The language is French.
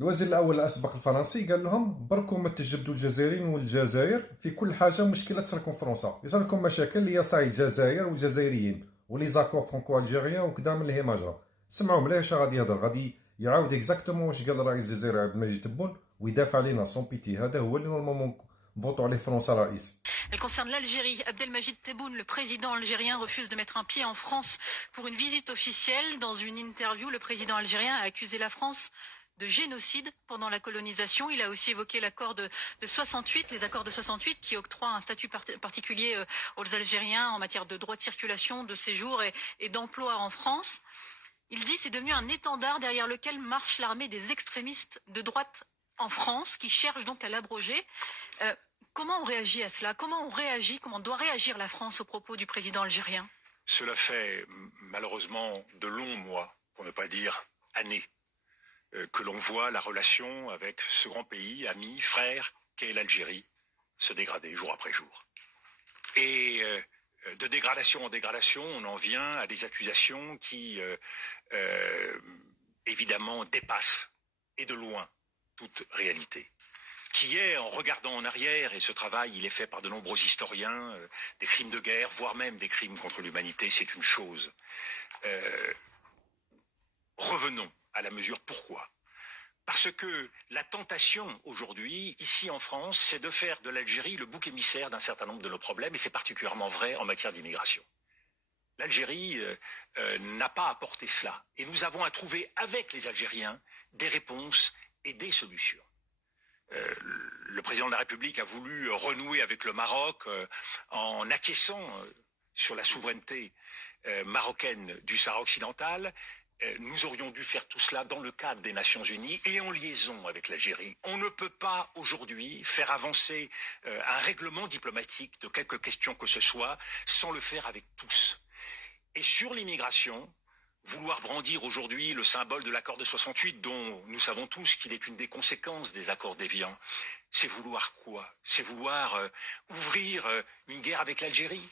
الوزير الأول الأسبق الفرنسي قال لهم بركم ما تجبدوا الجزائريين والجزائر في كل حاجة مشكلة تسركم فرنسا، يصير لكم مشاكل اللي هي صاي الجزائر والجزائريين ولي زاكور فرانكو الجيريان وكذا من اللي هي ماجرة. سمعوا مليح واش غادي يهضر، غادي يعاود اكزاكتومون واش قال رئيس الجزائر عبد المجيد تبون ويدافع علينا سون بيتي. هذا هو اللي نورمالمون فوتو عليه فرنسا رئيس. Elle concerne l'Algérie. Abdelmajid Tebboune, le président algérien, refuse de mettre un pied en France pour une visite officielle. Dans une interview, le président algérien a accusé la France de génocide pendant la colonisation. Il a aussi évoqué l'accord de 68, les accords de 68 qui octroient un statut particulier aux Algériens en matière de droit de circulation, de séjour et d'emploi en France. Il dit que c'est devenu un étendard derrière lequel marche l'armée des extrémistes de droite en France qui cherchent donc à l'abroger. Comment on réagit à cela? Comment doit réagir la France aux propos du président algérien? Cela fait malheureusement de longs mois, pour ne pas dire années, que l'on voit la relation avec ce grand pays, ami, frère, qu'est l'Algérie, se dégrader jour après jour. Et de dégradation en dégradation, on en vient à des accusations qui, évidemment, dépassent, et de loin, toute réalité. Qui est, en regardant en arrière, et ce travail il est fait par de nombreux historiens, des crimes de guerre, voire même des crimes contre l'humanité, c'est une chose. Revenons à la mesure. Pourquoi? Parce que la tentation aujourd'hui, ici en France, c'est de faire de l'Algérie le bouc émissaire d'un certain nombre de nos problèmes, et c'est particulièrement vrai en matière d'immigration. L'Algérie n'a pas apporté cela, et nous avons à trouver avec les Algériens des réponses et des solutions. Le président de la République a voulu renouer avec le Maroc en acquiesçant sur la souveraineté marocaine du Sahara occidental. Nous aurions dû faire tout cela dans le cadre des Nations Unies et en liaison avec l'Algérie. On ne peut pas aujourd'hui faire avancer un règlement diplomatique de quelque question que ce soit sans le faire avec tous. Et sur l'immigration, vouloir brandir aujourd'hui le symbole de l'accord de 68, dont nous savons tous qu'il est une des conséquences des accords d'Évian, c'est vouloir quoi? C'est vouloir ouvrir une guerre avec l'Algérie?